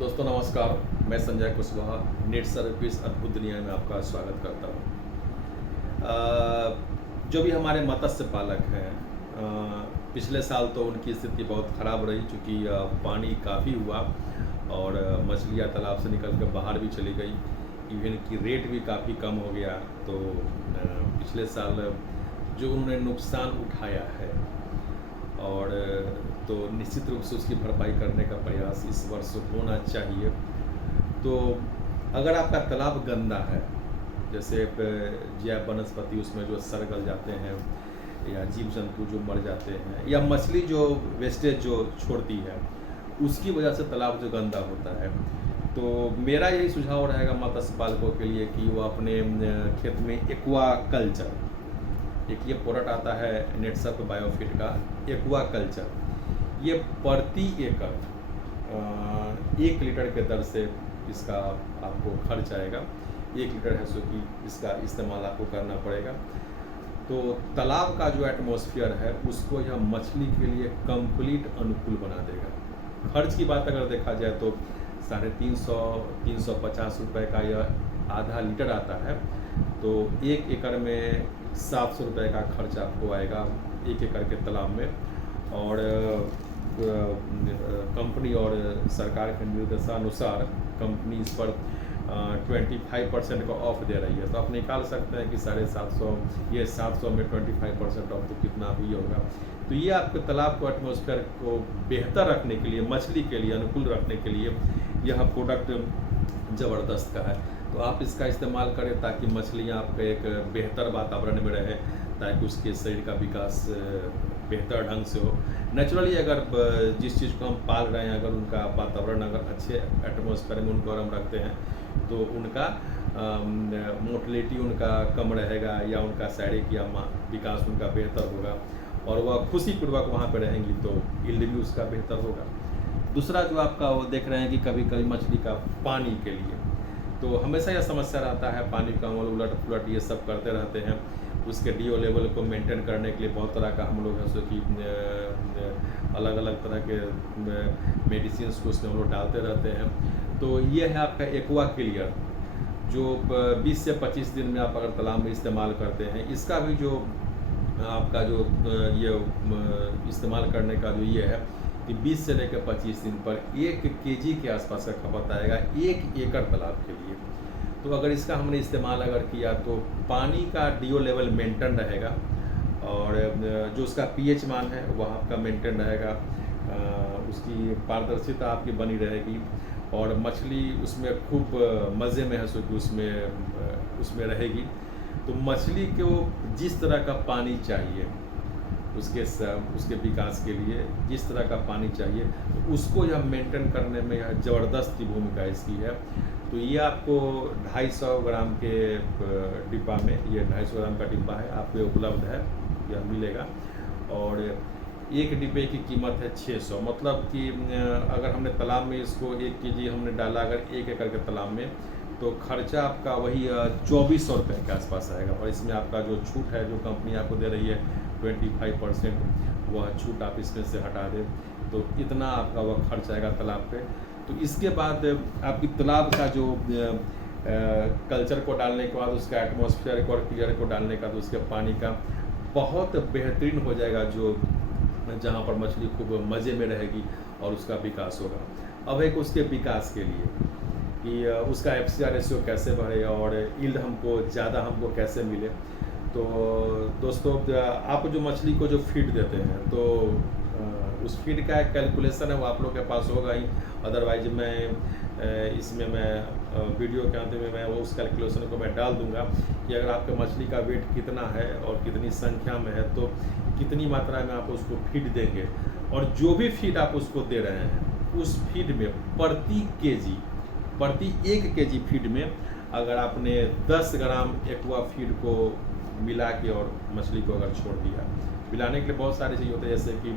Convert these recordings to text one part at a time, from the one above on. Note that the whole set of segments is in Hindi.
दोस्तों नमस्कार। मैं संजय कुशवाहा नेट सर्विस अद्भुत दुनिया में आपका स्वागत करता हूँ। जो भी हमारे मत्स्य पालक हैं, पिछले साल तो उनकी स्थिति बहुत ख़राब रही, चूँकि पानी काफ़ी हुआ और मछलियाँ तालाब से निकल कर बाहर भी चली गई। इवन की रेट भी काफ़ी कम हो गया। तो पिछले साल जो उन्होंने नुकसान उठाया है और तो निश्चित रूप से उसकी भरपाई करने का प्रयास इस वर्ष होना चाहिए। तो अगर आपका तालाब गंदा है, जैसे जैव वनस्पति उसमें जो सड़ गल जाते हैं या जीव जंतु जो मर जाते हैं या मछली जो वेस्टेज जो छोड़ती है, उसकी वजह से तालाब जो गंदा होता है, तो मेरा यही सुझाव रहेगा मत्स्य पालकों के लिए कि वो अपने खेत में एक्वा कल्चर, एक ये प्रोडक्ट आता है नेटसर्फ बायोफिट का एक्वा कल्चर, ये प्रति एकड़ 1 लीटर के दर से इसका आपको खर्च आएगा। 1 लीटर है सो कि इसका इस्तेमाल आपको करना पड़ेगा। तो तालाब का जो एटमॉस्फेयर है उसको यह मछली के लिए कंप्लीट अनुकूल बना देगा। खर्च की बात अगर देखा जाए तो 350 रुपये का यह आधा लीटर आता है। तो 1 एकड़ में 700 रुपये का खर्च आपको आएगा 1 एकड़ के तालाब में। और कंपनी और सरकार के निर्देशानुसार कंपनी इस पर 25% का ऑफ दे रही है। तो आप निकाल सकते हैं कि 750, ये 700 में 25% ऑफ तो कितना भी होगा। तो ये आपके तालाब को एटमॉस्फेयर को बेहतर रखने के लिए, मछली के लिए अनुकूल रखने के लिए यह प्रोडक्ट ज़बरदस्त का है। तो आप इसका इस्तेमाल करें ताकि मछलियाँ आपके एक बेहतर वातावरण में रहें, ताकि उसके शरीर का विकास बेहतर ढंग से हो। नेचुरली अगर जिस चीज़ को हम पाल रहे हैं, अगर उनका वातावरण अगर अच्छे एटमॉस्फेयर में उनको हम रखते हैं तो उनका मोटिलिटी उनका कम रहेगा या उनका शारीरिक या विकास उनका बेहतर होगा और वह खुशीपूर्वक वहाँ पर रहेंगी, तो यील्ड भी उसका बेहतर होगा। दूसरा जो आपका वो देख रहे हैं कि कभी कभी मछली का पानी के लिए तो हमेशा यह समस्या रहता है, पानी का उलट पुलट ये सब करते रहते हैं। उसके DO लेवल को मेंटेन करने के लिए बहुत तरह का हम लोग है सो कि अलग अलग तरह के मेडिसिन को उसमें हम लोग डालते रहते हैं। तो ये है आपका एक्वा क्लियर, जो 20 से 25 दिन में आप अगर तालाब में इस्तेमाल करते हैं, इसका भी जो आपका जो ये इस्तेमाल करने का जो ये है कि 20 से लेकर 25 दिन पर 1 kg के आसपास का खपत आएगा 1 एकड़ तालाब के लिए। तो अगर इसका हमने इस्तेमाल अगर किया तो पानी का DO लेवल मेंटेन रहेगा और जो उसका pH मान है वह आपका मेंटेन रहेगा, उसकी पारदर्शिता आपकी बनी रहेगी और मछली उसमें खूब मज़े में है सो कि उसमें रहेगी। तो मछली को जिस तरह का पानी चाहिए उसके विकास के लिए, जिस तरह का पानी चाहिए, तो उसको यह मेंटेन करने में यह ज़बरदस्त की भूमिका इसकी है। तो ये आपको 250 ग्राम के डिब्बा में, ये 250 ग्राम का डिब्बा है, आपको उपलब्ध है, यह मिलेगा। और एक डिब्बे की कीमत है 600। मतलब कि अगर हमने तालाब में इसको 1 kg हमने डाला अगर 1 एकड़ के तालाब में, तो खर्चा आपका वही 2400 रुपये के आसपास आएगा। और इसमें आपका जो छूट है, जो कंपनी आपको दे रही है 25%, वह छूट आप इसमें से हटा दें, तो इतना आपका वह खर्च आएगा तालाब पे। तो इसके बाद आपकी तालाब का जो कल्चर को डालने के बाद उसका एटमॉस्फेयर को और क्लियर को डालने का, तो उसके पानी का बहुत बेहतरीन हो जाएगा, जो जहाँ पर मछली खूब मज़े में रहेगी और उसका विकास होगा। अब एक उसके विकास के लिए कि उसका FCR रेशियो कैसे बढ़े और यील्ड हमको कैसे मिले। तो दोस्तों, आप जो मछली को जो फीड देते हैं, तो उस फीड का एक कैलकुलेशन है, वो आप लोग के पास होगा ही। अदरवाइज इसमें मैं वीडियो के अंत में मैं वो उस कैलकुलेशन को मैं डाल दूंगा कि अगर आपके मछली का वेट कितना है और कितनी संख्या में है, तो कितनी मात्रा में आप उसको फीड देंगे। और जो भी फीड आप उसको दे रहे हैं, उस फीड में प्रति 1 kg फीड में अगर आपने 10 ग्राम एक्वा फीड को मिला के और मछली को अगर छोड़ दिया, मिलाने के लिए बहुत सारी चीज़ होती है, जैसे कि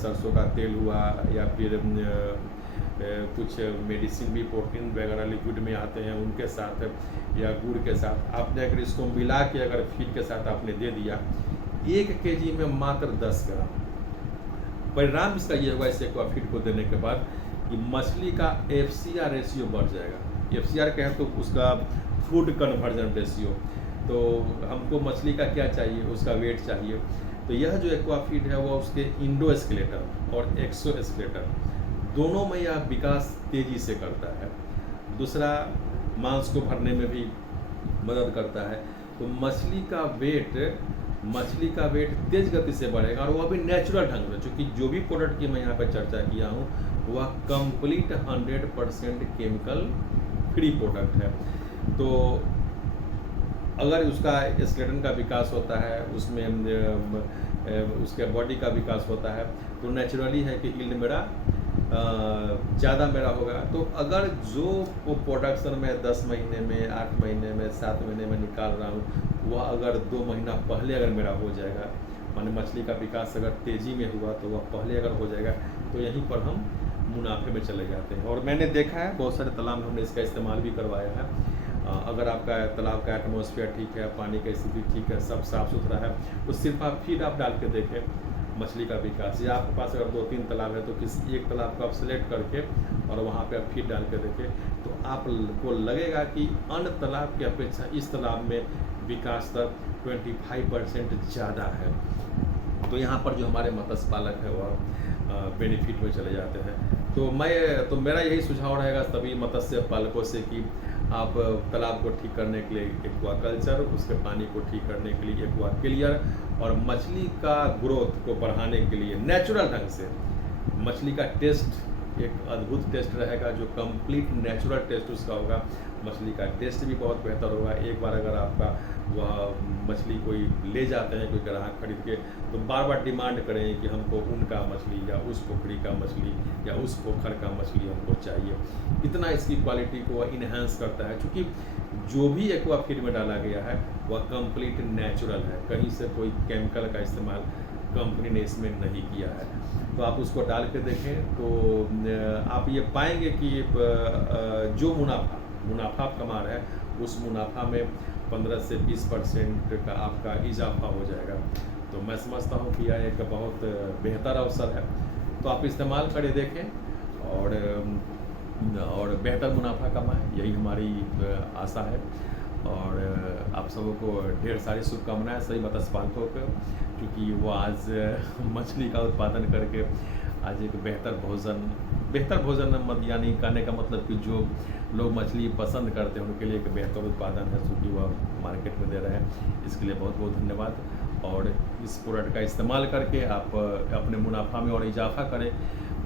सरसों का तेल हुआ या फिर कुछ मेडिसिन भी, प्रोटीन वगैरह लिक्विड में आते हैं, उनके साथ या गुड़ के साथ आपने अगर इसको मिला के अगर फीड के साथ आपने दे दिया 1 kg में मात्र 10 ग्राम। परिणाम इसका ये होगा इस एक्वा फीड को देने के बाद कि मछली का FCR रेशियो बढ़ जाएगा। FCR कहें तो उसका फूड कन्वर्जन रेशियो। तो हमको मछली का क्या चाहिए, उसका वेट चाहिए। तो यह जो एक्वाफीड है वो उसके इंडोस्केलेटन और एक्सोस्केलेटन दोनों में यह विकास तेज़ी से करता है। दूसरा, मांस को भरने में भी मदद करता है। तो मछली का वेट तेज गति से बढ़ेगा, और वह भी नेचुरल ढंग से, क्योंकि जो भी प्रोडक्ट की मैं यहाँ पर चर्चा किया हूँ वह कंप्लीट 100% केमिकल फ्री प्रोडक्ट है। तो अगर उसका स्केलेटन का विकास होता है, उसमें उसके बॉडी का विकास होता है, तो नेचुरली है कि यील्ड मेरा ज़्यादा मेरा होगा। तो अगर जो प्रोडक्शन में 10 महीने में, 8 महीने में, 7 महीने में निकाल रहा हूँ, वह अगर 2 महीना पहले अगर मेरा हो जाएगा, माने मछली का विकास अगर तेज़ी में हुआ तो वह पहले अगर हो जाएगा, तो यहीं पर हम मुनाफे में चले जाते हैं। और मैंने देखा है बहुत सारे तालाब में हमने इसका इस्तेमाल भी करवाया है। अगर आपका तालाब का एटमॉस्फेयर ठीक है, पानी की स्थिति ठीक है, सब साफ़ सुथरा है, तो सिर्फ आप फीड आप डाल के देखें मछली का विकास। या आपके पास अगर 2-3 तालाब है तो किसी एक तालाब को आप सेलेक्ट करके और वहाँ पे आप फीड डाल के देखें, तो आपको लगेगा कि अन्य तालाब की अपेक्षा इस तालाब में विकास दर 25% ज़्यादा है। तो यहाँ पर जो हमारे मत्स्य पालक है वह बेनिफिट में चले जाते हैं। तो मेरा यही सुझाव रहेगा सभी मत्स्य पालकों से कि आप तालाब को ठीक करने के लिए एक्वाकल्चर, उसके पानी को ठीक करने के लिए एक्वाक्लियर, और मछली का ग्रोथ को बढ़ाने के लिए नेचुरल ढंग से मछली का टेस्ट एक अद्भुत टेस्ट रहेगा, जो कंप्लीट नेचुरल टेस्ट उसका होगा। मछली का टेस्ट भी बहुत बेहतर होगा। एक बार अगर आपका वह मछली कोई ले जाते हैं, कोई ग्राहक खरीद के, तो बार बार डिमांड करेंगे कि हमको उनका मछली या उस पोखरी का मछली या उस पोखर का मछली हमको चाहिए। इतना इसकी क्वालिटी को इन्हांस करता है, क्योंकि जो भी एक्वाफीड में डाला गया है वह कंप्लीट नेचुरल है। कहीं से कोई केमिकल का इस्तेमाल कंपनी ने इसमें नहीं किया है। तो आप उसको डाल के देखें तो आप ये पाएंगे कि जो मुनाफा आप कमा रहे हैं, उस मुनाफा में 15 से 20% का आपका इजाफा हो जाएगा। तो मैं समझता हूँ कि यह एक बहुत बेहतर अवसर है। तो आप इस्तेमाल करें, देखें और बेहतर मुनाफा कमाएं, यही हमारी आशा है। और आप सबों को ढेर सारी शुभकामनाएं सभी मत्स्य पालकों को, क्योंकि वो आज मछली का उत्पादन करके आज एक बेहतर भोजन यानी कहने का मतलब कि जो लोग मछली पसंद करते हैं उनके लिए एक बेहतर उत्पादन है, क्योंकि वह मार्केट में दे रहे हैं। इसके लिए बहुत बहुत धन्यवाद। और इस प्रोडक्ट का इस्तेमाल करके आप अपने मुनाफा में और इजाफा करें,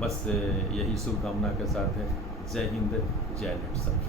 बस यही शुभकामना के साथ है। जय हिंद, जय नेट सर।